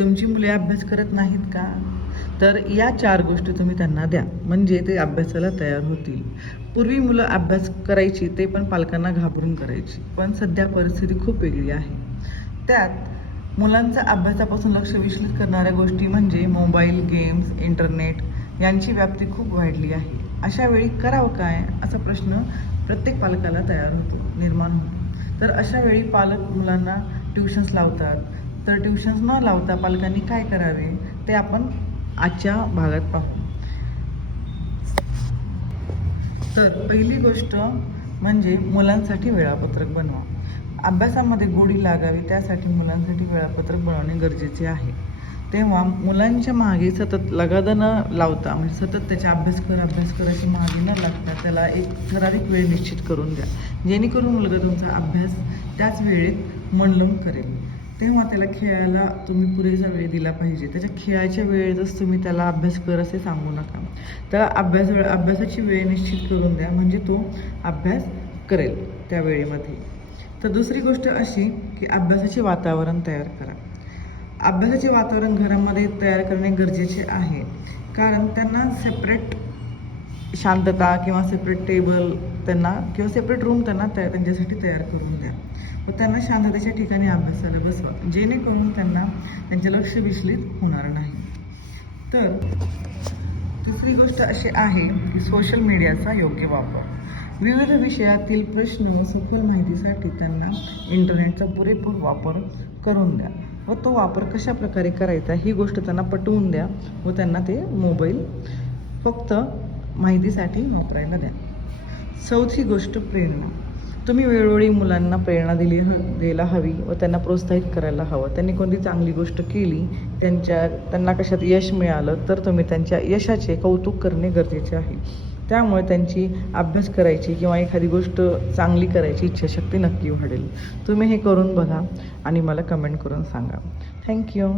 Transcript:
तुमची मुले अभ्यास करत नाहीत का? तर या 4 गोष्टी तुम्ही त्यांना द्या, म्हणजे ते अभ्यासाला तयार होतील. पूर्वी मुलं अभ्यास करायची, ते पण पालकांना घाबरून करायची. पण सध्या परिस्थिती खूप वेगळी आहे. त्यात मुलांचं अभ्यासापासून लक्ष विचलित करणाऱ्या गोष्टी म्हणजे मोबाईल, गेम्स, इंटरनेट यांची व्याप्ती खूप वाढली आहे. अशा वेळी करावं काय? असा प्रश्न प्रत्येक पालकाला निर्माण होतो. तर अशा वेळी पालक मुलांना ट्युशन्स लावतात. तर ट्युशन्स न लावता पालकांनी काय करावे ते आपण आजच्या भागात पाहू. तर पहिली गोष्ट म्हणजे मुलांसाठी वेळापत्रक बनवा. अभ्यासामध्ये गोडी लागावी त्यासाठी मुलांसाठी वेळापत्रक बनवणे गरजेचे आहे. तेव्हा मुलांच्या मागे सतत लगादा न लावता, म्हणजे सतत त्याचा अभ्यास कर अशी मागे न लागता त्याला एक ठराविक वेळ निश्चित करून द्या, जेणेकरून मुलगा तुमचा अभ्यास त्याच वेळेत मन लावून करेल. तेव्हा त्याला खेळायला तुम्ही पुरेसा वेळ दिला पाहिजे. त्याच्या खेळाच्या वेळेतच तुम्ही त्याला अभ्यास कर असे सांगू नका. त्याला अभ्यासाची वेळ निश्चित करून द्या, म्हणजे तो अभ्यास करेल त्या वेळेमध्ये. तर दुसरी गोष्ट अशी की अभ्यासाचे वातावरण तयार करा. अभ्यासाचे वातावरण घरामध्ये तयार करणे गरजेचे आहे, कारण त्यांना सेपरेट शांतता किंवा सेपरेट टेबल किंवा सेपरेट रूम त्यांच्यासाठी तयार करून द्या व त्यांना शांततेच्या ठिकाणी अभ्यासाला बसवा, जेणेकरून त्यांना त्यांचे लक्ष विचलित होणार नाही. तर तिसरी गोष्ट अशी आहे की सोशल मीडियाचा योग्य वापर. विविध विषयातील प्रश्न व सखोल माहितीसाठी त्यांना इंटरनेटचा पुरेपूर वापर करून द्या व तो वापर कशा प्रकारे करायचा ही गोष्ट त्यांना पटवून द्या व त्यांना ते मोबाईल फक्त माहितीसाठी वापरायला द्या. चौथी गोष्ट प्रेरणा. तुम्ही वेळोवेळी मुलांना प्रेरणा द्यायला हवी व त्यांना प्रोत्साहित करायला हवं. त्यांनी कोणती चांगली गोष्ट केली, त्यांना कशात यश मिळालं तर तुम्ही त्यांच्या यशाचे कौतुक करणे गरजेचे आहे. त्यामुळे त्यांची अभ्यास करायची किंवा एखादी गोष्ट चांगली करायची इच्छाशक्ती नक्की वाढेल. तुम्ही हे करून बघा आणि मला कमेंट करून सांगा. थँक्यू.